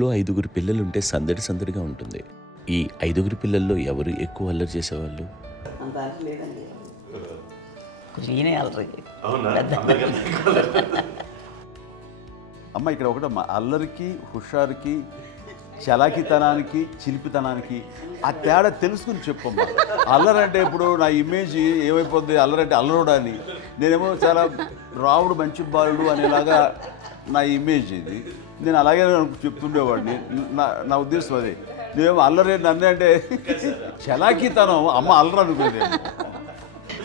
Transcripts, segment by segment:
ఇంట్లో 5గురు పిల్లలుంటే సందడి సందడిగా ఉంటుంది. ఈ 5గురు పిల్లల్లో ఎవరు ఎక్కువ అల్లరి చేసేవాళ్ళు? అంత అల్లరి లేదండి. ఈయనే అల్లరి. అమ్మ ఇక్కడ ఒకటమ్మా, అల్లరికి హుషారుకి చలాకితనానికి చిలిపితనానికి ఆ తేడా తెలుసుకుని చెప్పమ్మా. అల్లరంటే ఇప్పుడు నా ఇమేజ్ ఏమైపోద్ది, అల్లరంటే అల్లరుడు అని, నేనేమో చాలా రావుడు మంచి బాలుడు అనేలాగా నా ఇమేజ్ ఇది. నేను అలాగే చెప్తుండేవాడిని. నా ఉద్దేశం అదే. నేనేమో అల్లరి నన్ను అంటే చలాకితనం, అమ్మ అల్లరు అనుకునేది.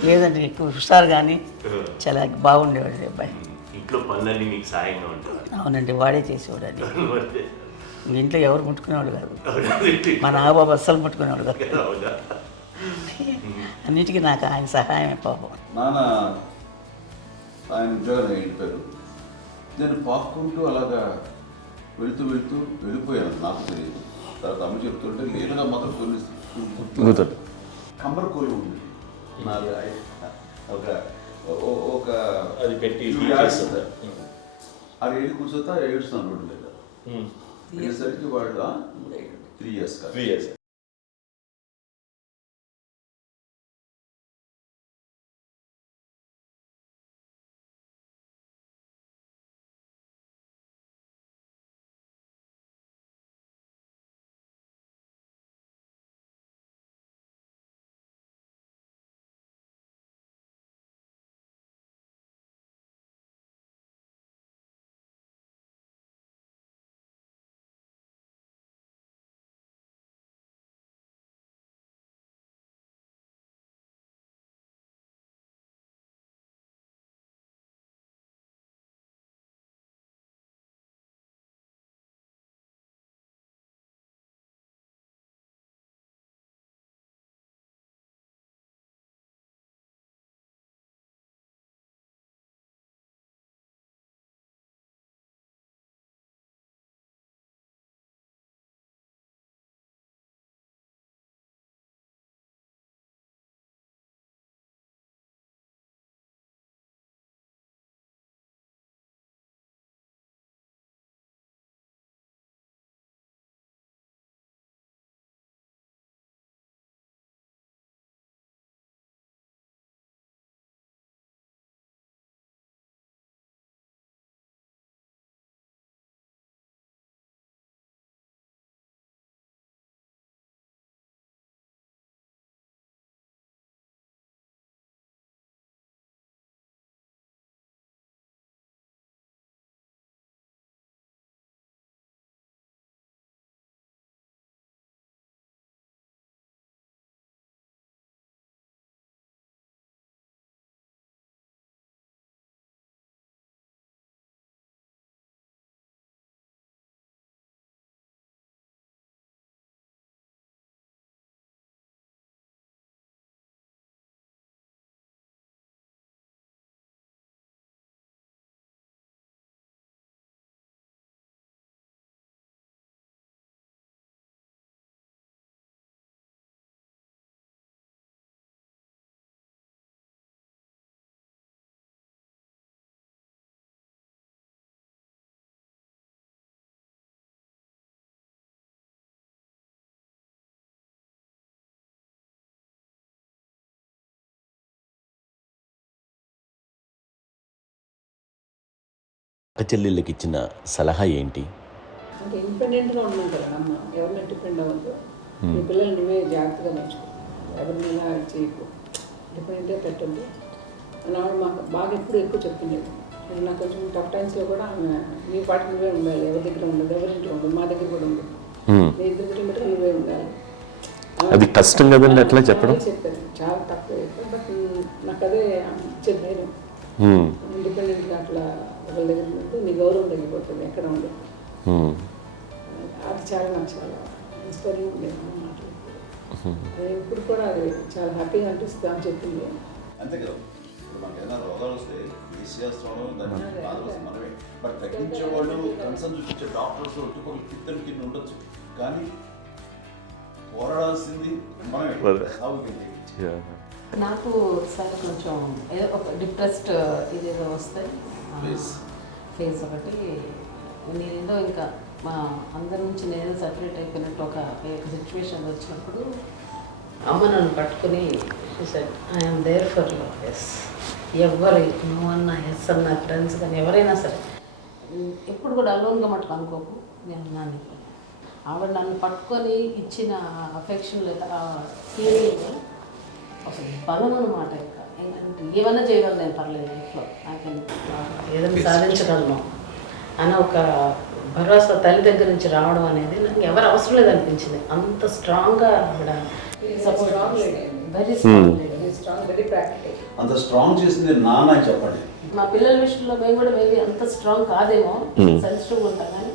లేదండి, ఎక్కువ హుషారు కానీ చాలా బాగుండేవాడు అబ్బాయి. ఇంట్లో పనులన్నీ మీకు సాయంగా ఉంటుంది. అవునండి, వాడే చేసేవాడు అండి. ఇంట్లో ఎవరు ముట్టుకునేవాడు కాదు. మా నాగబాబు అస్సలు ముట్టుకునేవాడు కాదు. అన్నిటికీ నాకు ఆయన సహాయమే పాపం. నాన్న ఆయన ఉద్యోగం వెళ్ళిపోయారు. నేను పాక్కుంటూ అలాగా వెళుతూ వెళ్ళిపోయాను, నాకు తెలియదు. తర్వాత అమ్మ చెప్తుంటే లేదుగా మాత్రం కొన్ని కమ్మర కోళ్ళు ఉంది ఒక అది పెట్టి అది వెళ్ళి కూర్చోతా ఏడుస్తున్నాను రోడ్డు మీద. అయ్యేసరికి వాళ్ళు 3 years. చెల్లెళ్ళకి ఇచ్చిన సలహా ఏంటి? అంటే ఇండిపెండెంట్గా ఉన్నాం కదా అమ్మ, ఎవరి మీద డిపెండ్ అవ్వద్దు. మీ పిల్లలు నువ్వే జాగ్రత్తగా నేర్చుకో, ఎవరిని ఇలా చేయకు, డిపెండెంట్గా పెట్టద్దు అని ఆవిడ మాకు బాగా ఎప్పుడు ఎక్కువ చెప్తుండేది. నాకు కొంచెం టఫ్ టైమ్స్లో కూడా ఆమె నీ పాటి నువ్వే ఉండాలి, ఎవరి దగ్గర ఉండదు, ఎవరింట్లో ఉండదు, మా దగ్గర కూడా ఉండదు, నీ ఇద్దరు దగ్గర మటుకు నువ్వే ఉండాలి. అది కష్టం కదండి అట్లా చెప్పడం. చెప్పారు, చాలా తక్కువ చెప్పారు. బట్ నాకు అదే ఇచ్చేది నేను ఇండిపెండెంట్గా అట్లా ఒకరి దగ్గర ఉంటే నీ గౌరవం తగ్గిపోతుంది, ఎక్కడ ఉండదు. అది చాలా నాకు చాలా ఇన్స్పైరింగ్ ఉండేది మాటలు. అది ఇప్పుడు కూడా అది చాలా హ్యాపీగా అనిపిస్తుంది అని చెప్పింది. అంతే కదా, ఇప్పుడు మనకి ఏదైనా రోగాలు వస్తే చేస్తాం, దాన్ని బాధపడుతుంది మనమే. బట్ తగ్గించేవాళ్ళు, కన్సర్న్ చూపించే డాక్టర్స్ ఒట్టుకోలు కిత్తలు కింద ఉండొచ్చు, కానీ పోరాడాల్సింది మనమే. నాకు సార్ కొంచెం ఏదో ఒక డిప్రెస్డ్ ఇదేదో వస్తే ఫేస్ ఒకటి, నేనేదో ఇంకా మా అందరి నుంచి నేను సపరేట్ అయిపోయినట్టు ఒక సిచ్యువేషన్ వచ్చినప్పుడు అమ్మ నన్ను పట్టుకుని I'm there for you. Yes, ఎవరు నువ్వు అన్న ఎస్ అన్న ఫ్రెండ్స్ కానీ ఎవరైనా సరే ఎప్పుడు కూడా అలోన్గా మటుకు అనుకోకు, నేను ఉన్నాను. ఆవిడ నన్ను పట్టుకొని ఇచ్చిన అఫెక్షన్ లేదా ఫీలింగ్ అసలు బలం అన్నమాట. ఇంకా ఏమైనా చేయగలను నేను, పర్లేదు లైఫ్లో నాకు ఏదైనా సాధించగలను అన్న ఒక భరోసా తల్లి దగ్గర నుంచి రావడం అనేది నాకు ఎవరు అవసరం లేదనిపించింది. అంత స్ట్రాంగ్గా ఆవిడ support, very strong, very practical. అంత స్ట్రాంగ్ చేసింది నాన్న అని చెప్పండి. మా పిల్లల విషయంలో మేము కూడా మేబీ అంత స్ట్రాంగ్ కాదేమో, సెన్సిటివ్గా ఉంటాం, కానీ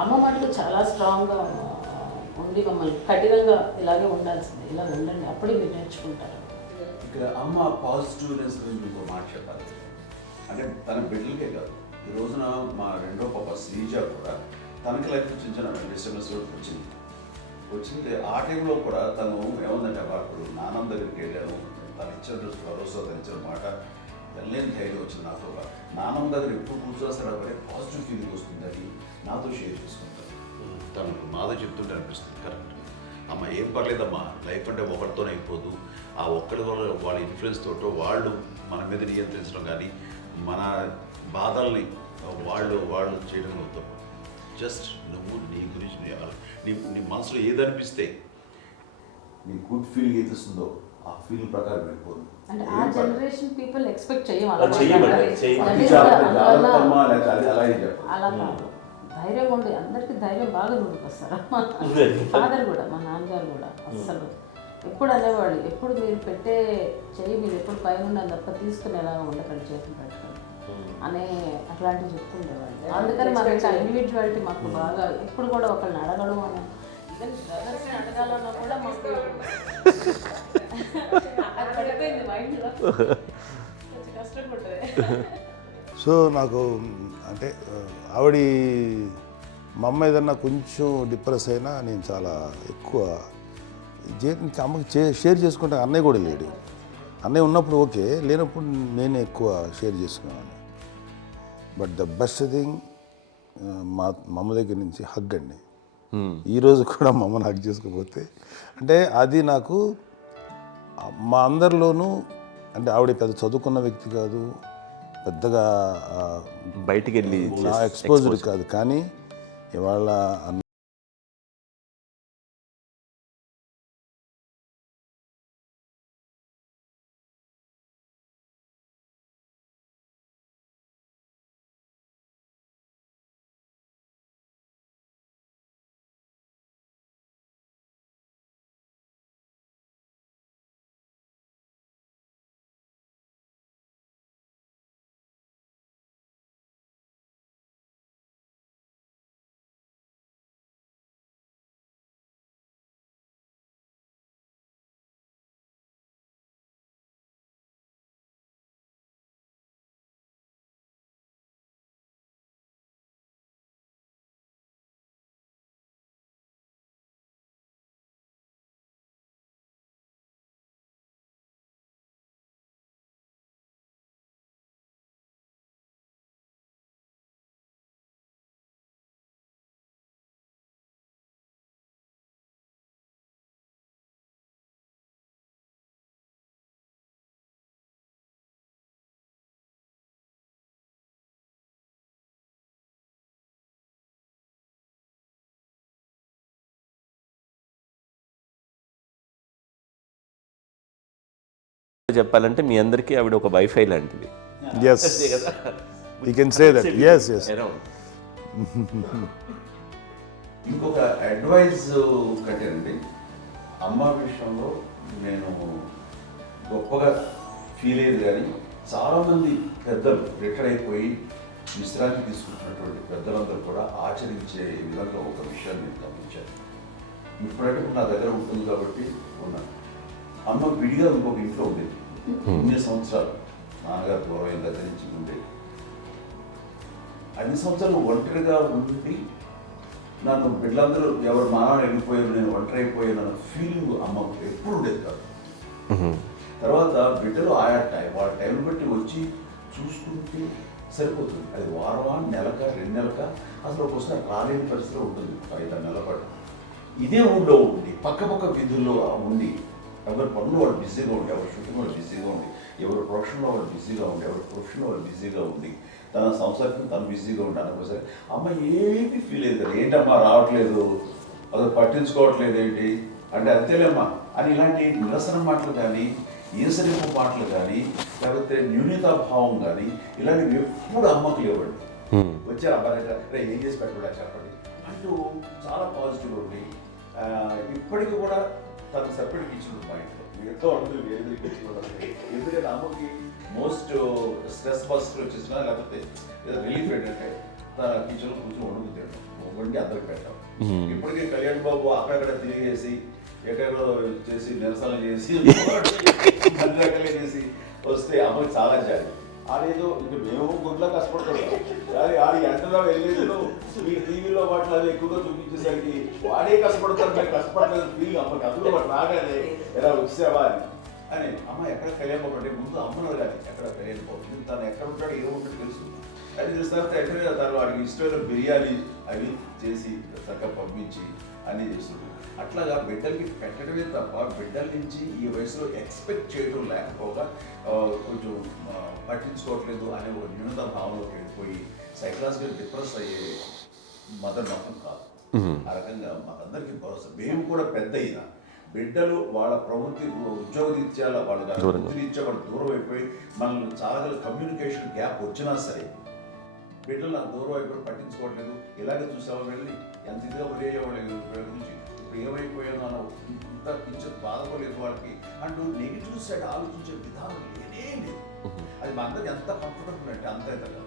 అమ్మ మటుకు చాలా స్ట్రాంగ్గా ఉండి మమ్మల్ని కఠినంగా ఇలాగే ఉండాల్సింది, ఇలా ఉండండి అప్పుడే మీరు నేర్చుకుంటారు. ఇక్కడ అమ్మ పాజిటివ్నెస్ గురించి ఇంకో మాట చెప్పాలి. అంటే తన బిడ్డలకే కాదు, ఈ రోజున మా రెండో పాప శ్రీజ కూడా తనకి లైఫ్ చిన్న చిన్న డిస్టర్బెన్స్ వచ్చింది. ఆ టైంలో కూడా తను ఏముందంటే అప్పుడు నాన్నమ్మ దగ్గరికి వెళ్ళాను, తను ఇచ్చిన భరోసా, తను ఇచ్చిన మాట వెళ్ళలేని ధైర్యం వచ్చింది నాతో. నాన్నమ్మ దగ్గర ఎప్పుడు కూర్చోస్తాడు అప్పుడే పాజిటివ్ ఫీలింగ్ వస్తుందని నాతో షేర్ చేసుకుంటాను. తను నాతో చెప్తుంటే అనిపిస్తుంది కరెక్ట్, అమ్మ ఏం పర్లేదమ్మా, లైఫ్ అంటే ఒకరితోనే అయిపోదు, ఆ ఒక్కరి వల్ల వాళ్ళ ఇన్ఫ్లుయెన్స్ తోటో వాళ్ళు మన మీద నియంత్రించడం కానీ మన బాధల్ని వాళ్ళు చేయడం అవుతాం. జస్ట్ నువ్వు నీ గురించి నీ మనసులో ఏదనిపిస్తే నీ గుడ్ ఫీలింగ్ ఏదిస్తుందో ఆ ఫీల్ ప్రకారం వెళ్ళిపోదు. అంటే ఆ జనరేషన్ పీపుల్ ఎక్స్పెక్ట్ అలా కాదు, ధైర్యం ఉండి అందరికీ ధైర్యం బాగా నూరుకొస్తారు. ఫాదర్ కూడా, మా నాన్నగారు కూడా అస్సలు ఎప్పుడు అనేవాళ్ళు, ఎప్పుడు మీరు పెట్టే చెయ్యి మీరు ఎప్పుడు పైన తప్ప తీసుకుని ఎలా ఉండకండి, చేతులు పెట్టుకొని అనే అట్లాంటివి చెప్తుండేవాళ్ళు. అందుకని మాకు ఇండివిజువాలిటీ మాకు బాగా, ఎప్పుడు కూడా ఒకళ్ళని అడగడం అని, ఈవెన్ బ్రదర్స్ని అడగాలన్నా కూడా మాకు అది పడిపోయింది మైండ్లో, కొంచెం కష్టంగా ఉంటుంది. సో నాకు అంటే ఆవిడ మా అమ్మ ఏదన్నా కొంచెం డిప్రెస్ అయినా నేను చాలా ఎక్కువ అమ్మకి షేర్ చేసుకుంటే అన్నయ్య కూడా లేడు. అన్నయ్య ఉన్నప్పుడు ఓకే, లేనప్పుడు నేనే ఎక్కువ షేర్ చేసుకున్నాను. బట్ ద బెస్ట్ థింగ్ మా అమ్మ దగ్గర నుంచి హగ్ అండి. ఈరోజు కూడా మా అమ్మని హగ్ చేసుకోకపోతే అంటే అది నాకు మా అందరిలోనూ, అంటే ఆవిడ పెద్ద చదువుకున్న వ్యక్తి కాదు, పెద్దగా బయటికి వెళ్ళి నా ఎక్స్పోజర్ కాదు, కానీ ఇవాళ చెప్పాలంటే మీ అందరికీ ఆవిడ ఒక వైఫై లాంటిది. Yes, you can say that. Yes yes. ఇంకొక అడ్వైజ్ కట్టండి, అమ్మ విషయంలో నేను గొప్పగా ఫీల్ అయ్యేది, కానీ చాలామంది పెద్దలు రిటైర్ అయిపోయి విశ్రాంతి తీసుకుంటున్నటువంటి పెద్దలందరూ కూడా ఆచరించే విధంగా ఒక విషయాన్ని నేను గమనించాను. ఇప్పుడంటే నా దగ్గర ఉంటుంది కాబట్టి ఉన్నాను. అమ్మ విడిగా ఇంకొక ఇంట్లో ఉండేది 9 సంవత్సరాలు, నాన్నగారు పూర్వం దగ్గర నుంచి ఉండేది. 5 సంవత్సరాలు ఒంటరిగా ఉండి నన్ను బిడ్డలందరూ ఎవరు మానవుడు వెళ్ళిపోయారు, నేను ఒంటరి అయిపోయాను అన్న ఫీలింగ్ అమ్మకు ఎప్పుడు ఉండేది కాదు. తర్వాత బిడ్డలు ఆయా వాళ్ళ టైం బట్టి వచ్చి చూసుకుంటూ సరిపోతుంది. అది వారమా, నెలక, 2 నెలక, అసలు ఒకసారి రాలేని పరిస్థితిలో ఉంటుంది 5-6 నెలల పాటు. ఇదే ఊళ్ళో ఉండి పక్క విధుల్లో ఉండి ఎవరి పనులు వాళ్ళు బిజీగా ఉండి, ఎవరి షూటింగ్ వాళ్ళు బిజీగా ఉండి, ఎవరి ప్రొఫెషన్లో వాళ్ళు బిజీగా ఉండి, ఎవరి ప్రొఫెషన్లో వాళ్ళు బిజీగా ఉండి, తన సంసారం తను బిజీగా ఉంటాను అనుకోసరి అమ్మ ఏమీ ఫీల్ అయ్యేది కదా, ఏంటమ్మా రావట్లేదు, అసలు పట్టించుకోవట్లేదు ఏంటి అంటే అంతేలేమ్మా అని ఇలాంటి నిరసన మాటలు కానీ, ఈసరింపు మాటలు కానీ, లేకపోతే న్యూనతాభావం కానీ ఇలాంటివి ఎప్పుడు అమ్మకు లేవండి. వచ్చారు అబ్బాయి ఏం చేసి పెట్టడా చెప్పండి అంటూ చాలా పాజిటివ్ ఉండి ఇప్పటికీ కూడా తను సెపరేట్ కిచెన్ మా ఇంట్లో మిగతా అందరూ వేరే కిచెన్. ఎందుకంటే అమ్మకి మోస్ట్ స్ట్రెస్ బస్టర్ వచ్చేసినా లేకపోతే రిలీఫ్ ఏంటంటే తన కిచెన్లో కూర్చొని వండుకు వండి అందరికి పెట్టాం. ఇప్పటికీ కళ్యాణ్ బాబు అక్కడక్కడ తిరిగేసి ఎక్కడెక్కడో చేసి నిరసనలు చేసి అన్ని రకాలుగా చేసి వస్తే అమ్మకి చాలా జాలి. ఆడేదో ఇంక మేము గుడ్లో కష్టపడుతున్నాం కానీ ఆడి ఎంతలో వెళ్ళేదో మీ టీవీలో వాటిలో అది ఎక్కువగా చూపించేసరికి వాడే కష్టపడతారు, మేము కష్టపడలేదు ఫీల్ అమ్మకి. అందులో వాడు రాగానే ఎలా వచ్చావా అని అమ్మ ఎక్కడ కళ్యాణ్ బాబు అంటే ముందు అమ్మను కానీ ఎక్కడ కళ్యాణ్ బాబు తను ఎక్కడ ఉంటాడో ఏముంటుందో తెలుసు. అది తెలిసిన తర్వాత ఎక్కడ తను వాడికి ఇష్టమైన బిర్యానీ అవి చేసి చక్కగా పంపించి అన్నీ చేస్తుంది. అట్లాగా బిడ్డలకి పెట్టడమే తప్ప బిడ్డల నుంచి ఈ వయసులో ఎక్స్పెక్ట్ చేయడం లేకపోగా కొంచెం పట్టించుకోవట్లేదు అనే ఒక న్యూనత భావనలోకి వెళ్ళిపోయి సైకలాజికల్ డిప్రెస్ అయ్యే మదర్ మాత్రం కాదు. ఆ రకంగా మాకందరికీ భరోసా. మేము కూడా పెద్ద అయినా బిడ్డలు వాళ్ళ ప్రవృత్తి ఉద్యోగరీత్యాల వాళ్ళు వృత్తిరీత్యా వాళ్ళు దూరం అయిపోయి మనల్ని చాలా కమ్యూనికేషన్ గ్యాప్ వచ్చినా సరే బిడ్డలు నాకు దూరం అయిపోయి పట్టించుకోవట్లేదు. ఇలాగే చూసావా వెళ్ళి ఎంత ఇదిగా వదిలేయేవాళ్ళు గురించి ఇప్పుడు ఏమైపోయాను అన్న ఇంత కించెం బాధపడలేదు వాళ్ళకి అంటూ నెగిటివ్ సైడ్ ఆలోచించే విధానం లేనే లేదు. అది మా అందరికి ఎంత కంఫర్టబుల్ అంటే అంత ఇంతగా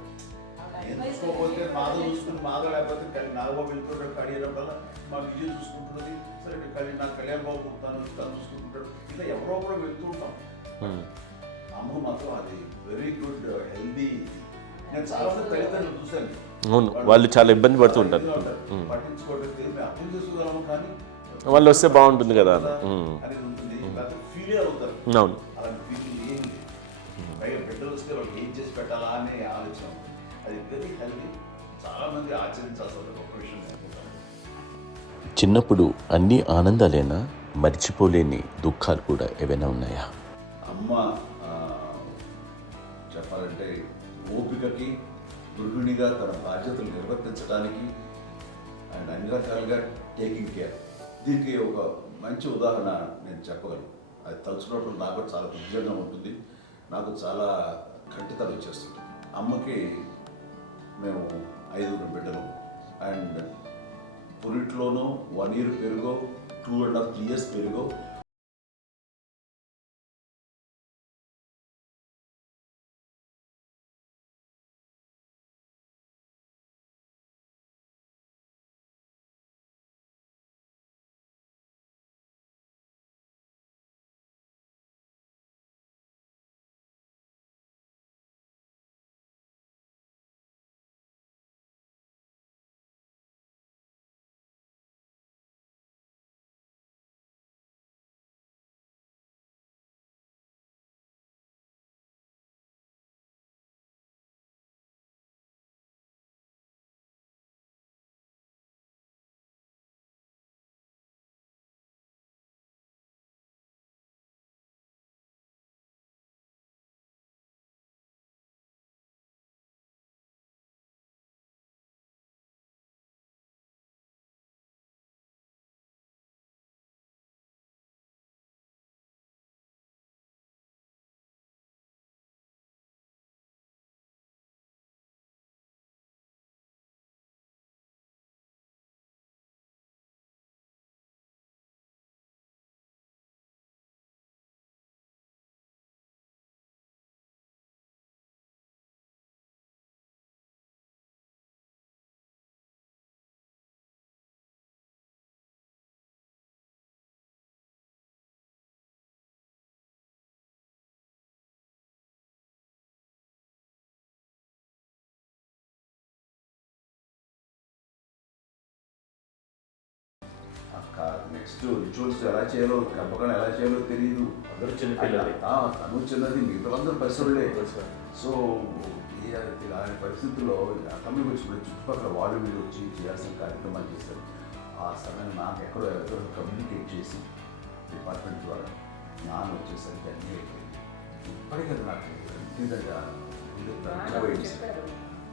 ఎంచుకోకపోతే మాధవ చూసుకుని మాధవ లేకపోతే నాగబాబు వెళ్తుంటాడు కళ్యాణం వల్ల మా విజయం చూసుకుంటున్నది సరే నాకు కళ్యాణ్ బాబు తను చూసుకుంటుంటాడు. ఇలా ఎవరో కూడా వెళ్తూ ఉంటాం. అమ్మ మాత్రం అది వెరీ గుడ్ హెల్దీ. నేను చాలా మంది తల్లిదండ్రులు చూశాను, అవును, వాళ్ళు చాలా ఇబ్బంది పడుతూ ఉంటారు. పట్టించుకోవట్లేదు మేము అర్థం చేసుకోగలము కానీ వాళ్ళు వస్తే బాగుంటుంది కదా అనేది ఉంటుంది. ఫీల్ అవుతారు. అవును, అలాంటి ఫీలింగ్ ఏం లేదు. పైగా బిడ్డలు వస్తే వాళ్ళకి ఏం చేసి పెట్టాలా అనే ఆలోచన. అది వెరీ హెల్దీ. చాలా మంది ఆచరించాల్సిన గొప్ప విషయం అనుకుంటాను. చిన్నప్పుడు అన్ని ఆనందాలేనా, మర్చిపోలేని దుఃఖాలు కూడా ఏవైనా ఉన్నాయా? అమ్మ చెప్పాలంటే ఓపికకి, గృహిణిగా తన బాధ్యతలు నిర్వర్తించడానికి అండ్ అన్ని రకాలుగా టేకింగ్ కేర్, దీనికి ఒక మంచి ఉదాహరణ నేను చెప్పగలను. అది తలుచుకున్నప్పుడు నాకు చాలా ఉద్యోగంగా ఉంటుంది, నాకు చాలా కంటితలు వచ్చేస్తుంది. అమ్మకి మేము 5 బిడ్డలు అండ్ పురిట్లోనూ 1 year పెరుగో 2.5 years పెరుగో నెక్స్ట్ రిచువల్స్ ఎలా చేయాలో, పెంపకాలు ఎలా చేయాలో తెలియదు. అందరూ చిన్నపిల్లలే. తను చిన్నది, మిగతాలందరూ పసివాళ్ళే. సో ఇలాంటి పరిస్థితుల్లో కమ్యూనిటీ వచ్చిన చుట్టుపక్కల వాళ్ళు వీళ్ళు వచ్చి చేయాల్సిన కార్యక్రమాలు చేశారు. ఆ సమయంలో నాకు ఎక్కడో కమ్యూనికేట్ చేసి డిపార్ట్మెంట్ ద్వారా నాన్న వచ్చేసరికి అన్నీ అయిపోయింది. ఇప్పటికీ నాకు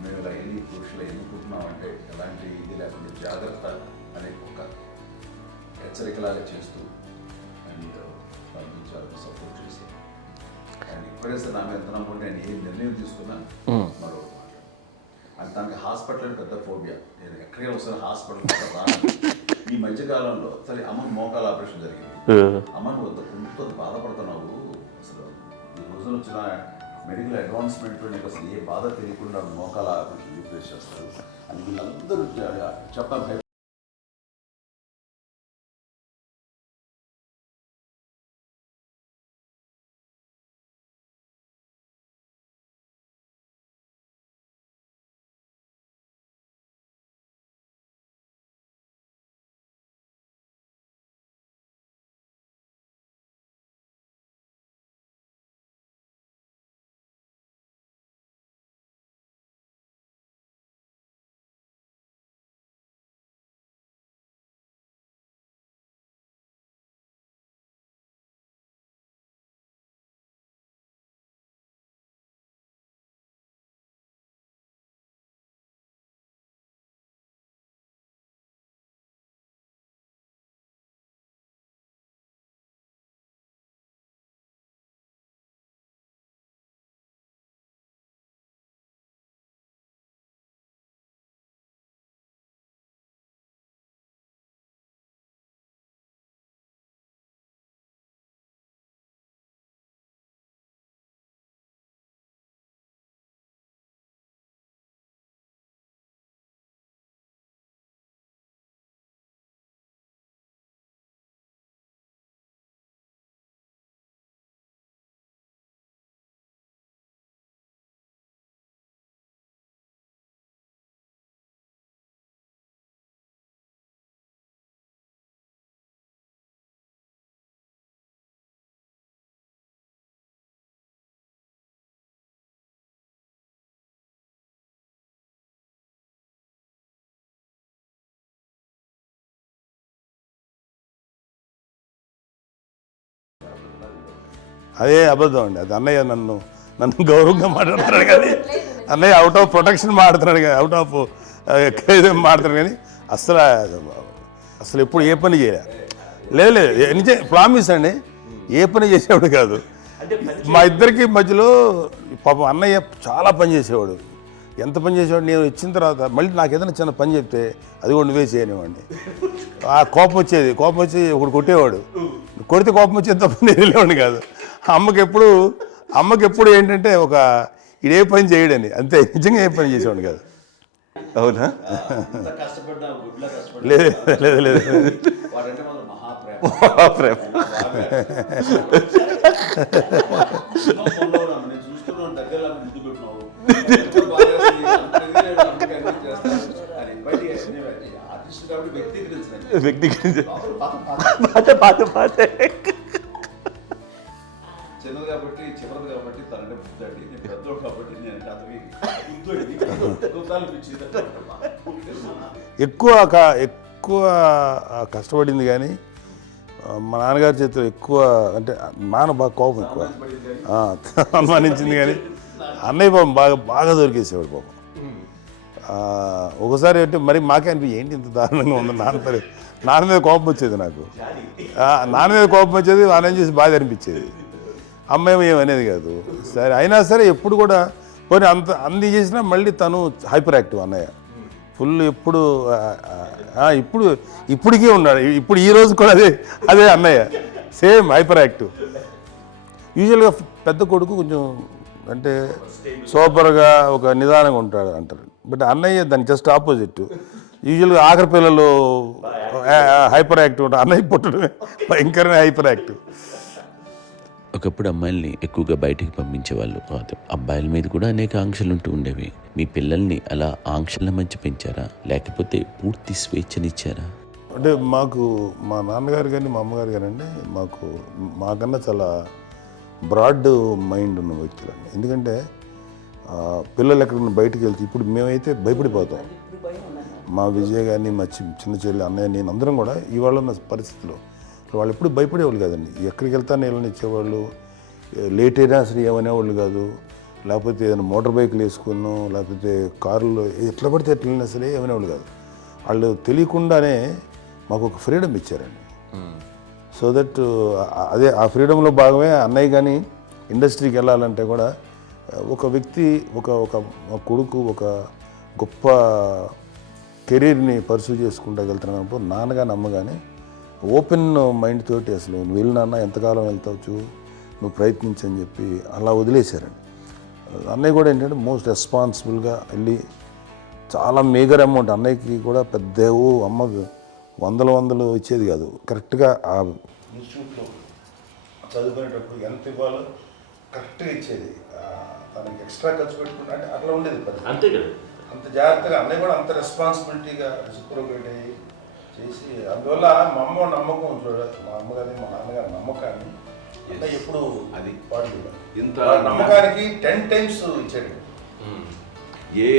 మేము ఇలా ఎన్ని పురుషులు ఎన్నుకుంటున్నామంటే ఎలాంటి ఇది లేకుండా జాగ్రత్త అనే ఒక హెచ్చరికలాగా చేస్తూ అండ్ పంపించాలని సపోర్ట్ చేసి అండ్ ఇప్పుడైతే నా మీద ఎంత నమ్ముకుంటే నేను ఏం నిర్ణయం తీసుకున్నా మరో అండ్ తనకి హాస్పిటల్ అంటే పెద్ద ఫోబియా. నేను ఎక్కడికి వస్తాను హాస్పిటల్ రాను. ఈ మధ్యకాలంలో సరే అమ్మకి మోకాల ఆపరేషన్ జరిగింది. అమ్మను కొంత బాధపడుతున్నావు, అసలు ఈ రోజున వచ్చిన మెడికల్ అడ్వాన్స్మెంట్లో నీకు అసలు ఏ బాధ తెలియకుండా మోకాల ఆపరేషన్ రీప్లేస్ చేస్తారు అని వీళ్ళందరూ చెప్పాలి. అదే అబద్ధం అండి. అది అన్నయ్య నన్ను గౌరవంగా మాట్లాడుతున్నాడు కానీ అన్నయ్య అవుట్ ఆఫ్ ప్రొటెక్షన్ మాట్లాడుతున్నాడు కానీ అవుట్ ఆఫ్ మాట్లాడుతున్నాడు కానీ అసలు ఎప్పుడు ఏ పని చేయలే. లేదు నిజం ప్రామిస్ అండి, ఏ పని చేసేవాడు కాదు. మా ఇద్దరికి మధ్యలో పాపం అన్నయ్య చాలా పని చేసేవాడు. ఎంత పని చేసేవాడు, నేను వచ్చిన తర్వాత మళ్ళీ నాకు ఏదైనా చిన్న పని చెప్తే అది కూడా నువ్వే చేయనివ్వండి. ఆ కోపం వచ్చేది, కోపం వచ్చి ఒకడు కొట్టేవాడు, కొడితే కోపం వచ్చేది తప్ప నేను వెళ్ళేవాడిని కాదు. అమ్మకి ఎప్పుడు ఏంటంటే ఒక ఇదే పని చేయడని, అంతే. నిజంగా ఏ పని చేసేవాడిని కాదు. అవునా? లేదు లేదు లేదు మహాప్రేమ. చిన్నది కాబట్టి చివరిది కాబట్టి తనంటే బుద్ధండి, నేను పెద్దోడు కాబట్టి నేను ఎక్కువ కష్టపడింది కానీ మా నాన్నగారి చేతిలో ఎక్కువ అంటే నాన్న బాగా కోపం ఎక్కువ అనుమానించింది కానీ అన్నయ్య పాపం బాగా దొరికేసేవాడు పాపం. ఒకసారి అంటే మరి మాకే అనిపి ఏంటి ఇంత దారుణంగా ఉంది నాన్న మీద కోపం వచ్చేది నాకు. నాన్న మీద కోపం వచ్చేది, ఆయన చేసి బాధ అనిపించేది. అమ్మాయి ఏమనేది కాదు. సరే అయినా సరే ఎప్పుడు కూడా పోనీ అంది చేసినా మళ్ళీ తను హైపర్ యాక్టివ్ అన్నయ్య ఫుల్. ఇప్పటికీ ఉన్నాడు, ఇప్పుడు ఈ రోజు కూడా అదే అన్నయ్య సేమ్ హైపర్ యాక్టివ్. యూజువల్గా పెద్ద కొడుకు కొంచెం అంటే సూపర్గా ఒక నిదానంగా ఉంటాడు అంటారు, బట్ అన్నయ్య దాని జస్ట్ ఆపోజిట్. యూజువల్గా ఆఖరి పిల్లలు హైపర్ యాక్టివ్ ఉంటారు, అన్నయ్య పుట్టడమే భయంకరమైన హైపర్ యాక్టివ్. ఒకప్పుడు అమ్మాయిల్ని ఎక్కువగా బయటికి పంపించేవాళ్ళు, అబ్బాయిల మీద కూడా అనేక ఆంక్షలు ఉంటూ ఉండేవి. మీ పిల్లల్ని అలా ఆంక్షల మధ్య పెంచారా, లేకపోతే పూర్తి స్వేచ్ఛనిచ్చారా? అంటే మాకు మా నాన్నగారు కానీ మా అమ్మగారు కానీ అండి మాకన్నా చాలా బ్రాడ్ మైండ్ ఉన్న వ్యక్తులండి. ఎందుకంటే పిల్లలు ఎక్కడన్నా బయటకు వెళ్తే ఇప్పుడు మేమైతే భయపడిపోతాం. మా విజయ్ కానీ మా చిన్న చెల్లి అన్నయ్య నేను అందరం కూడా ఇవాళ ఉన్న పరిస్థితిలో వాళ్ళు ఎప్పుడు భయపడేవాళ్ళు కాదండి. ఎక్కడికి వెళ్తాను వెళ్ళనిచ్చేవాళ్ళు, లేట్ అయినా అసలు ఏమనేవాళ్ళు కాదు. లేకపోతే ఏదైనా మోటార్ బైక్లు వేసుకున్నాం, లేకపోతే కారులో ఎట్లా పడితే ఎట్లయినా సరే ఏమనేవాళ్ళు కాదు. వాళ్ళు తెలియకుండానే మాకు ఒక ఫ్రీడమ్ ఇచ్చారండి. సో దట్ అదే ఆ ఫ్రీడంలో భాగమే అన్నయ్య కానీ ఇండస్ట్రీకి వెళ్ళాలంటే కూడా ఒక వ్యక్తి ఒక కొడుకు ఒక గొప్ప కెరీర్ని పర్సూ చేసుకుంటూ వెళ్తున్నప్పుడు నాన్నగాని అమ్మగానే ఓపెన్ మైండ్ తోటి అసలు నువ్వు వెళ్ళినా ఎంతకాలం వెళ్తావు నువ్వు ప్రయత్నించని చెప్పి అలా వదిలేశారండి. అన్నయ్య కూడా ఏంటంటే మోస్ట్ రెస్పాన్సిబుల్గా వెళ్ళి చాలా మేజర్ అమౌంట్ అన్నయ్యకి కూడా పెద్ద అమ్మకు వందలు ఇచ్చేది కాదు. కరెక్ట్గా ఆ ఇన్స్టిట్యూట్లో చదువుకునేటప్పుడు ఎంత ఇవ్వాలో కరెక్ట్గా ఇచ్చేది. తనకి ఎక్స్ట్రా ఖర్చు పెట్టుకుంటే అంటే అట్లా ఉండేది అంతే కదా. అంత జాగ్రత్తగా అన్నయ్య కూడా అంత రెస్పాన్సిబిలిటీగా రెసిప్రోకేట్ అయ్యి చేసి అందువల్ల మా అమ్మ నమ్మకం మా అమ్మగారి మా నాన్నగారి నమ్మకాన్ని అన్నయ్య ఎప్పుడు అది పాడు ఇంత నమ్మకానికి 10 times ఇచ్చాడు. ఏ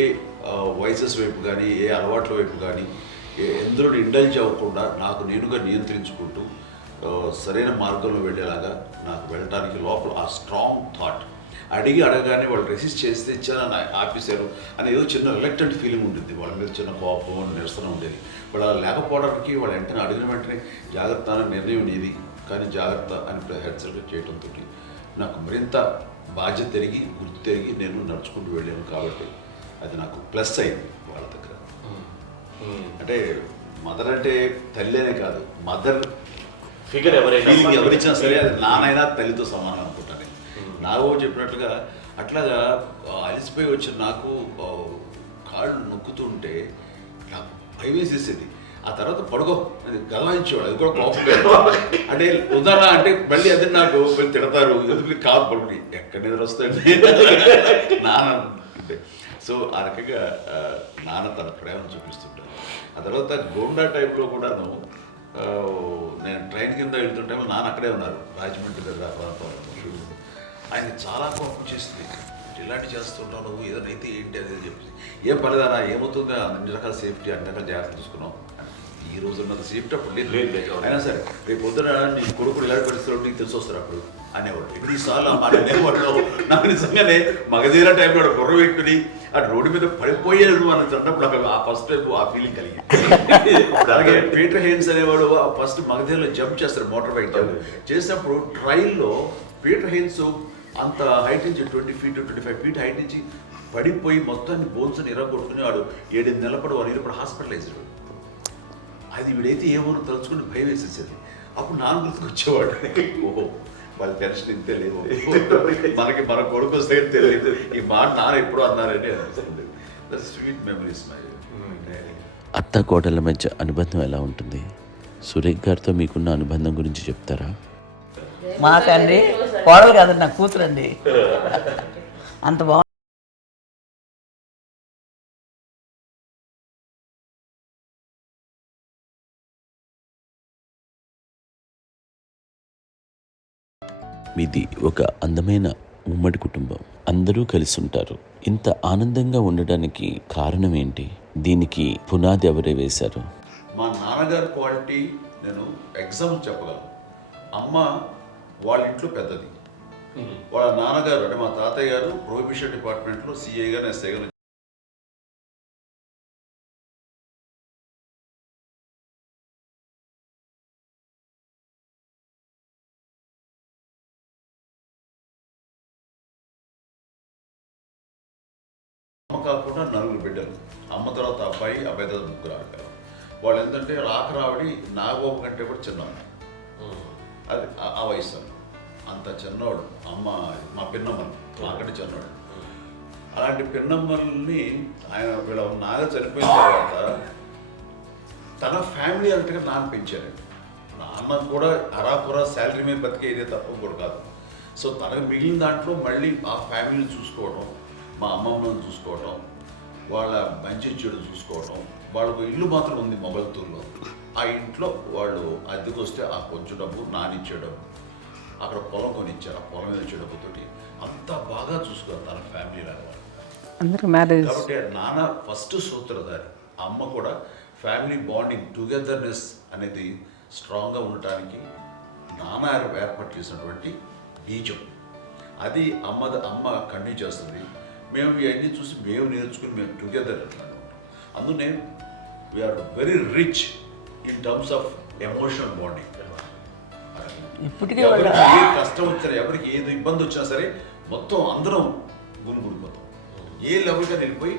వయసెస్ వైపు కానీ ఏ అలవాట్ల వైపు కానీ ఎందులో ఇండల్జ్ అవ్వకుండా నాకు నేనుగా నియంత్రించుకుంటూ సరైన మార్గంలో వెళ్ళేలాగా నాకు వెళ్ళడానికి లోపల ఆ స్ట్రాంగ్ థాట్ అడగగానే వాళ్ళు రెసిస్ట్ చేస్తే ఇచ్చానని ఆపేశారు అని ఏదో చిన్న రిలక్టెంట్ ఫీలింగ్ ఉంటుంది. వాళ్ళ మీద చిన్న కోపం నిరసన ఉండేది. వాళ్ళు అలా లేకపోవడానికి వాళ్ళు వెంటనే అడిగిన వెంటనే జాగ్రత్త అనే నిర్ణయం నీది కానీ జాగ్రత్త అని హెచ్చరిక చేయడంతో నాకు మరింత బాధ్యత తిరిగి గుర్తు తిరిగి నేను నడుచుకుంటూ వెళ్ళాను. కాబట్టి అది నాకు ప్లస్ అయింది వాళ్ళ దగ్గర. అంటే మదర్ అంటే తల్లి అనే కాదు, మదర్ ఫిగర్ ఫీలింగ్ ఎవరిచ్చినా సరే అది నానైనా తల్లితో సమానం అనుకుంటాను. నాకు చెప్పినట్లుగా అట్లాగా అలిసిపోయి వచ్చిన నాకు కాళ్ళు నొక్కుతుంటే నాకు భయం వేసేసేది. ఆ తర్వాత పడుకో గలవాయించేవాడు, అది కూడా కోపం. అంటే ఉదాహరణ అంటే మళ్ళీ అదే నాకు తిడతారు, ఎందుకు కాదు పడుకుని ఎక్కడ నిద్ర వస్తాయండి నాన్న అంటే. సో ఆ రకంగా నాన్న తన ప్రేమను చూపిస్తుంటాను. ఆ తర్వాత గోండా టైప్లో కూడాను నేను ట్రైన్ కింద వెళ్తుంటే నాన్న అక్కడే ఉన్నారు, రాజమండ్రి దగ్గర ప్రాంతంలో. ఆయన చాలా కోపం చేస్తుంది, ఇలాంటి చేస్తుంటావు నువ్వు, ఏదైనా అయితే ఏంటి అది చెప్పి ఏం పర్లేదన్నా ఏమవుతుందో అన్ని రకాల సేఫ్టీ అన్ని రకాల జాగ్రత్తలు చూసుకున్నాం. ఈ రోజు ఉన్నది సేఫ్టీ అప్పుడు లేదు. అయినా సరే రేపు పొద్దున నీ కొడుకులు ఇలాంటి పరిస్థితులు నీకు తెలిసి వస్తారు అప్పుడు అనేవాడు. ఎన్నిసార్లు ఆ మాట అనేవాళ్ళు. నాకు నిజంగానే మగధీర టైంలో గుర్ర పెట్టుకుని ఆ రోడ్డు మీద పడిపోయేది అని అన్నప్పుడు నాకు ఆ ఫస్ట్ టైం ఆ ఫీలింగ్ కలిగింది. అలాగే పీటర్ హెయిన్స్ అనేవాడు ఫస్ట్ మగధీరలో జంప్ చేస్తారు, మోటార్ బైక్ జంప్ చేసినప్పుడు ట్రైల్లో పీటర్ హెయిన్స్ అంత హైట్ నుంచి 20 feet 25 feet హైట్ నుంచి పడిపోయి మొత్తాన్ని బోన్స్ని ఇరగొట్టుకుని వాడు 7 నెలల పాటు వాడు ఇరప్పుడు హాస్పిటలైజ్డ్. అది వీడైతే ఏమో తలుచుకుని భయం వేసేసేది. అప్పుడు నాన్న గుర్తుకు వచ్చేవాడు, ఓహో వాళ్ళ టెన్షన్ ఇంతే లేదు, మనకి మన కొడుకు వస్తే తెలియదు ఈ మాట నాన్న ఎప్పుడు అన్నారని అనిపిస్తుంది. Sweet memories my. అత్త కోడళ్ళ మధ్య అనుబంధం ఎలా ఉంటుంది? సురేఖ్ గారితో మీకున్న అనుబంధం గురించి చెప్తారా? మాకండి కోడలు కాదండి, నా కూతురండి. అంత బాగుంది. మీది ఒక అందమైన ఉమ్మడి కుటుంబం, అందరూ కలిసి ఉంటారు. ఇంత ఆనందంగా ఉండడానికి కారణం ఏంటి? దీనికి పునాది ఎవరే వేశారు? మా నాన్నగారి క్వాలిటీ నేను ఎగ్జాంపుల్ చెప్పగలను. అమ్మ వాళ్ళ ఇంట్లో పెద్దది, వాళ్ళ నాన్నగారు అంటే మా తాతయ్య గారు ప్రొహిబిషన్ డిపార్ట్మెంట్లో సిఐ గారు ఎస్ఐ గారు. అమ్మ కాకుండా 4 బిడ్డలు, అమ్మ తర్వాత అబ్బాయి తర్వాత 3 ఆడతారు. వాళ్ళు ఏంటంటే రాకరావడి నాగోప కంటే కూడా చిన్నవాడు. అది ఆ వయసు అంత చిన్నవాడు. అమ్మ మా పిన్నమ్మలు మాకంటే చిన్నవాడు. అలాంటి పిన్నమ్మల్ని ఆయన వీళ్ళ నాగ చనిపోయిన తర్వాత తన ఫ్యామిలీ అంతగా నాన్న పెంచారు. నాన్న కూడా అరాకురా శాలరీ మీద బతికేదే తప్ప కూడా కాదు. సో తనకు మిగిలిన దాంట్లో మళ్ళీ ఆ ఫ్యామిలీని చూసుకోవడం, మా అమ్మమ్మను చూసుకోవటం, వాళ్ళ మంచి చెడు చూసుకోవటం, వాళ్ళకు ఇల్లు మాత్రం ఉంది మొగల్తూరులో. ఆ ఇంట్లో వాళ్ళు అద్దెకు వస్తే ఆ కొంచెం డబ్బు నానిచ్చే డబ్బు, అక్కడ పొలం కొనిచ్చారు, ఆ పొలం మీద ఇచ్చే డబ్బుతోటి అంతా బాగా చూసుకోవాలి తన ఫ్యామిలీ లాగా. అందరూ మ్యారేజ్ కాబట్టి నాన్న ఫస్ట్ సూత్రధారి, అమ్మ కూడా ఫ్యామిలీ బాండింగ్ టుగెదర్నెస్ అనేది స్ట్రాంగ్గా ఉండటానికి నాన్న ఏర్పాటు చేసినటువంటి బీజం. అది అమ్మ కంటిన్యూ చేస్తుంది. మేము ఇవన్నీ చూసి మేము నేర్చుకుని మేము టుగెదర్ అంటున్నాం. అందునే we are very rich in terms of emotional bonding. ఇప్పటికే ఎవరికి ఏ కష్టం వచ్చినా, ఎవరికి ఏది ఇబ్బంది వచ్చినా సరే మొత్తం అందరం గుమిగూడిపోతాం. ఏ లెవెల్గా వెళ్ళిపోయి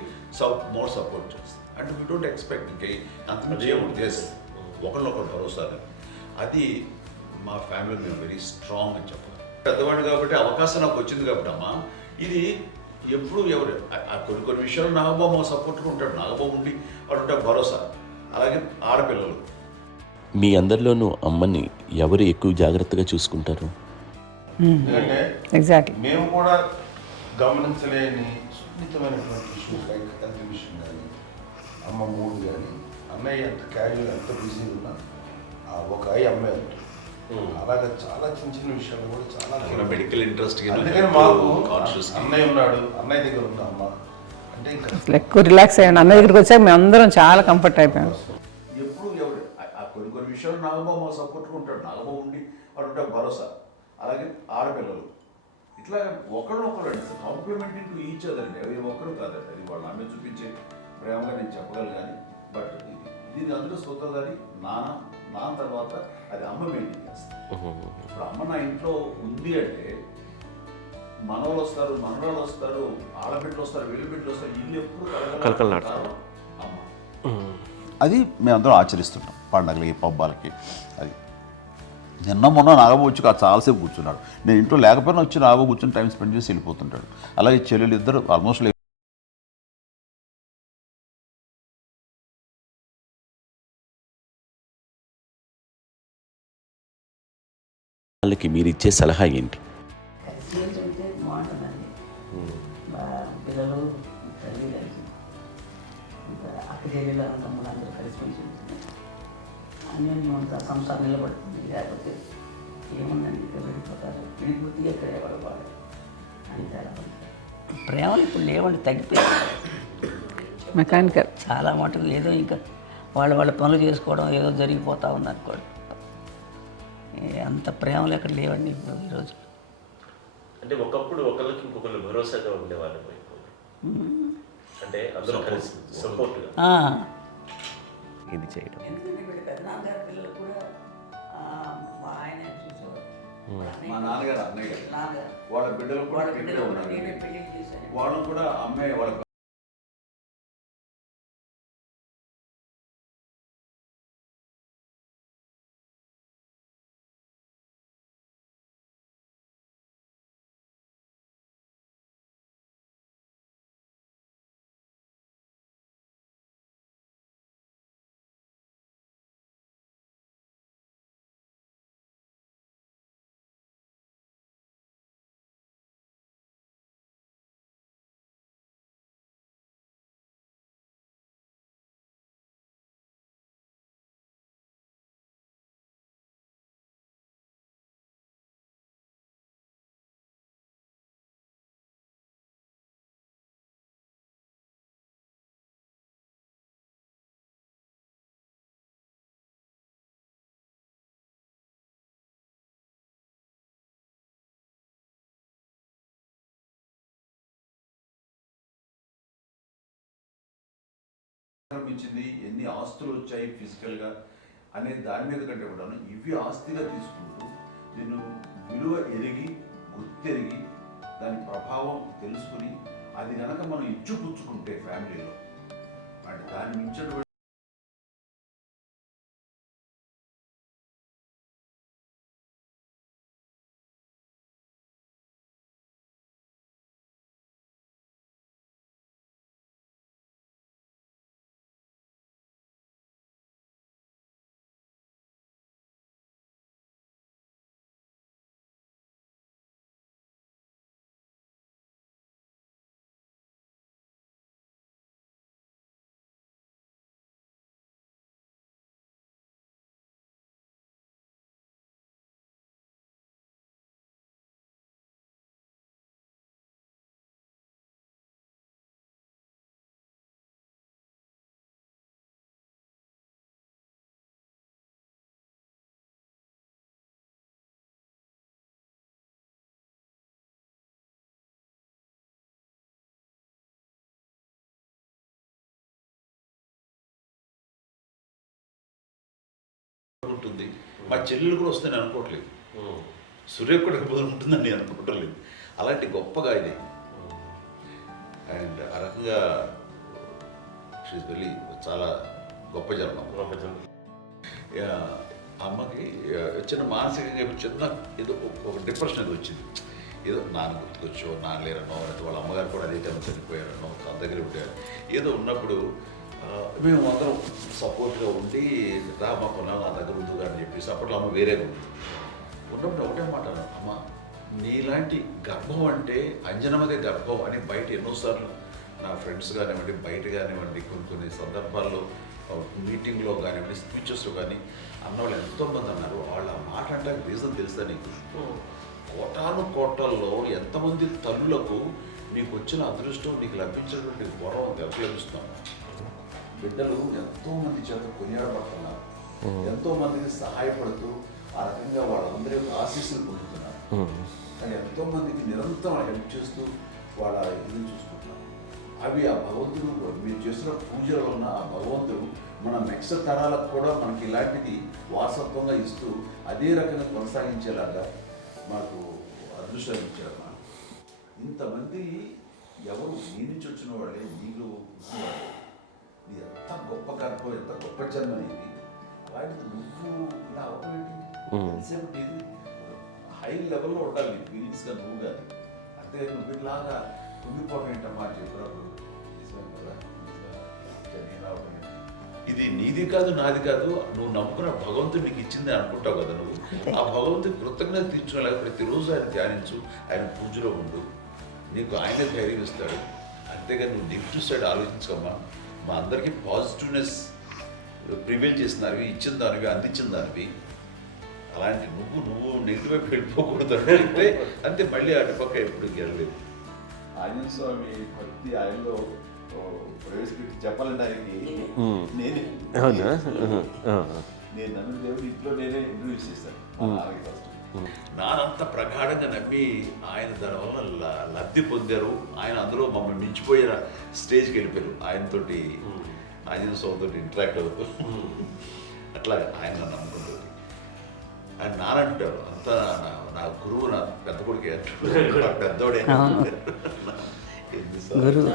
మోర్ సపోర్ట్ చేస్తాం. అంటే వీ డోంట్ ఎక్స్పెక్ట్ ఇంకా అంతమంది ఏముంటుంది. ఎస్, ఒకరినొకరు భరోసా. అది మా ఫ్యామిలీ మేము వెరీ స్ట్రాంగ్ అని చెప్పాలి. పెద్దవాడు కాబట్టి అవకాశం నాకు వచ్చింది కాబట్టి అమ్మ, ఇది ఎప్పుడు ఎవరు కొన్ని విషయాలు నాగబాబు సపోర్ట్గా ఉంటాడు. నాగబాబు ఉండి వాడు ఉంటే భరోసా. అలాగే ఆడపిల్లలు. మీ అందరిలోనూ అమ్మని ఎవరు ఎక్కువ జాగ్రత్తగా చూసుకుంటారు? ఎందుకంటే ఎగ్జాక్ట్లీ మేము కూడా గమనించలేని సున్నితమైనటువంటి ఇష్యూస్ లైక్ హెల్త్ విషయం కానీ, అమ్మ మూడు కానీ, అన్నయ్య ఎంత క్యాజువల్ ఎంత బిజీ ఉన్నా ఒక అమ్మాయి ఉంటుంది. అలాగే చాలా చిన్న చిన్న విషయాలు కూడా చాలా మెడికల్ ఇంట్రెస్ట్. అందుకని మాకు అన్నయ్య ఉన్నాడు, అన్నయ్య దగ్గర ఉన్న అమ్మ అంటే ఇంకా ఎక్కువ రిలాక్స్ అయ్యాను. అన్న దగ్గరికి వచ్చాక మేము అందరం చాలా కంఫర్ట్ అయిపోయాం. ఎప్పుడు ఎవరు కొన్ని విషయాలు నాగబాబు సపోర్ట్గా ఉంటాడు. నాగబాబు ఉండి వాడు ఉంటే భరోసా. అలాగే ఆడపిల్లలు ఇట్లా ఒకరినొకరు అండి కాంప్లిమెంటింగ్ టు ఈచ్ అదర్ అండి. అవి ఒక్కరు కాదండి, అది వాళ్ళు ఆమె చూపించే ప్రేమగా నేను చెప్పగలను. కానీ బట్ దీని అందరూ సూత్రధారి నాన్న తర్వాత అది అమ్మ మెయింటైన్ చేస్తుంది. ఇప్పుడు అమ్మ నా ఇంట్లో ఉంది అంటే మనవాళ్ళు వస్తారు, మనవాళ్ళు వస్తారు, ఆడబిడ్డలు వస్తారు, వీళ్ళ బిడ్డలు వస్తారు, ఇల్లు ఎప్పుడు కలకలాడతారు అమ్మ. అది మేమందరం ఆచరిస్తుంటాం పండగలకి, పబ్బాలకి. అది నిన్న మొన్న నాగబాబు వచ్చి చాలాసేపు కూర్చున్నాడు. నేను ఇంట్లో లేకపోయినా వచ్చి నాగబాబు కూర్చొని టైం స్పెండ్ చేసి వెళ్ళిపోతుంటాడు. అలాగే చెల్లెలు ఇద్దరు ఆల్మోస్ట్ వాళ్ళకి మీరు ఇచ్చే సలహా ఏంటి? కలిసి ఉంటే బాగుంటుందండి. పిల్లలు తల్లి కలిసి ఇంకా అక్క చెల్లెలు తమ్ముడు అందరూ కలిసిమెలిసి ఉంటుంది. అన్యోన్యం అంతా సంసారం నిలబడుతుంది. లేకపోతే ఏముందండి, ఇక్కడ వెళ్ళిపోతారు, విడిపోతే ఎక్కడ ఎవరు వాడు అంతే. ప్రేమలు ఇప్పుడు లేవండి, తగ్గిపోయింది. మెకానికల్ చాలా మటుకు ఏదో ఇంకా వాళ్ళ పనులు చేసుకోవడం ఏదో జరిగిపోతూ ఉంది అనుకోండి. అంత ప్రేమలు ఎక్కడ లేవండి ఇప్పుడు ఈ రోజు. అంటే ఒకప్పుడు ఒకళ్ళకి ఇంకొకళ్ళు భరోసాగా ఉండేవాళ్ళు. అంటే అందరూ కలిసి సపోర్ట్గా ఇది చేయడం. ఎందుకంటే వీళ్ళ పెద్దనాన్నగారి పిల్లలు కూడా ఆయన చూసేవారు. మా నాన్నగారు అన్నయ్య గారు నాన్నగారు వాళ్ళ బిడ్డలు కూడా వాళ్ళ ఇక్కడే పిల్లలు ఉన్నారు. నేనే పెళ్లి చేశాను. వాళ్ళు కూడా అమ్మాయి వాళ్ళ మించింది ఎన్ని ఆస్తులు వచ్చాయి ఫిజికల్గా అనే దాని మీద కంటే కూడా ఇవి ఆస్తిగా తీసుకుంటూ నేను విలువ ఎరిగి గుర్తెరిగి దాని ప్రభావం తెలుసుకుని అది కనుక మనం ఇచ్చిపుచ్చుకుంటే ఫ్యామిలీలో అంటే దాని మించిన మా చెల్లెలు కూడా వస్తుందని అనుకోవట్లేదు, సూర్య కూడా రేపు ఉంటుందని నేను అనుకోవటం లేదు. అలాంటి గొప్పగా ఇది. అండ్ ఆ రకంగా షీఈ్ వెరీ చాలా గొప్ప జన్మ. అమ్మకి చిన్న మానసికంగా చిన్న ఏదో ఒక డిప్రెషన్ అది వచ్చింది. ఏదో నాన్న గుర్తుకొచ్చో, నాన్న లేరనో, లేకపోతే వాళ్ళ అమ్మగారు కూడా అదే టైం చనిపోయారనో, తన దగ్గర ఉంటారు ఏదో ఉన్నప్పుడు మేము అందరం సపోర్ట్గా ఉండి రామకున్నా నా దగ్గర ఉందిగా అని చెప్పేసి అప్పట్లో అమ్మ వేరేగా ఉంది. ఉన్నప్పుడు ఒకటే మాట అన్నాను, అమ్మ నీలాంటి గర్భం అంటే అంజనమ్మదే గర్భం అని బయట ఎన్నోసార్లు నా ఫ్రెండ్స్ కానివ్వండి, బయట కానివ్వండి, కొన్ని సందర్భాల్లో మీటింగ్లో కానివ్వండి, స్పీచెస్లో కానీ అన్నవాళ్ళు ఎంతోమంది అన్నారు. వాళ్ళ మాట అంటే రీజన్ తెలుసా నీకు? కోటాను కోటల్లో ఎంతమంది తల్లులకు నీకు వచ్చిన అదృష్టం, నీకు లభించినటువంటి గౌరవం లభిస్తున్నాం. బిడ్డలు ఎంతోమంది చేత కొనియాడబడుతున్నారు, ఎంతోమందికి సహాయపడుతూ ఆ రకంగా వాళ్ళందరి యొక్క ఆశీస్సులు పొందుతున్నారు. కానీ ఎంతోమందికి నిరంతరం హెల్ప్ చేస్తూ వాళ్ళ ఇది చూసుకుంటున్నారు. అవి ఆ భగవంతుడు మీరు చేస్తున్న పూజలో ఉన్న ఆ భగవంతుడు మన నెక్స్ట్ తరాలకు కూడా మనకి ఇలాంటిది వారసత్వంగా ఇస్తూ అదే రకంగా కొనసాగించేలాగా మాకు అదృష్టాన్ని ఇచ్చారు. ఇంతమంది ఎవరు నీ నుంచి వచ్చిన వాళ్ళే, నీకు నీ ఎంత గొప్ప గర్భం, ఎంత గొప్ప జన్మ నీది. వాటికి నువ్వు ఇలా అవటమేంటి? ఎంతసేపు ఇది హై లెవెల్లో ఉండాలి ఫీలింగ్స్గా నువ్వు కానీ. అంతే నువ్వు ఇలాగా కుంగిపోవడం ఏంటమ్మా చెప్పినప్పుడు ఇది నీది కాదు, నాది కాదు, నువ్వు నమ్ముకున్న భగవంతుడు నీకు ఇచ్చింది అనుకుంటావు కదా. నువ్వు ఆ భగవంతుడి కృతజ్ఞత తీర్చుకోలేక ప్రతిరోజు ఆయన ధ్యానించు, ఆయన పూజలో ఉండు, నీకు ఆయనే ధైర్యం ఇస్తాడు. అంతేగాని నువ్వు నెగిటివ్ సైడ్ ఆలోచించుకోమ్మా. మా అందరికీ పాజిటివ్నెస్ ప్రివైల్ చేసిన దానివి, ఇచ్చిన దానివి, అందించిన దానివి. అలాంటి నువ్వు నెగిటివ్ వైపు వెళ్ళిపోకూడదు అంటే అంతే. మళ్ళీ అటుపక్క ఎప్పుడు గెలలేదు. ఆంజనేయ స్వామి భక్తి ఆయనలో ప్రవేశపెట్టి చెప్పాలంటే ఆయనకి నేనే నేను నన్ను దేవుడు ఇంట్లో నేనే ఇంట్రడ్యూస్ చేశాను. నానంత ప్రగాఢంగా నమ్మి ఆయన దానివల్ల లబ్ధి పొందారు. ఆయన అందులో మమ్మల్ని మించిపోయే స్టేజ్కి వెళ్ళిపోయారు. ఆయనతోటి ఆంజనేయ స్వామితో ఇంటరాక్ట్ అవుతూ అట్లా ఆయన నమ్ముకుంటుంది. ఆయన నానంటారు అంతా నా గురువు, నా పెద్ద కొడుకు పెద్దోడే. గురువు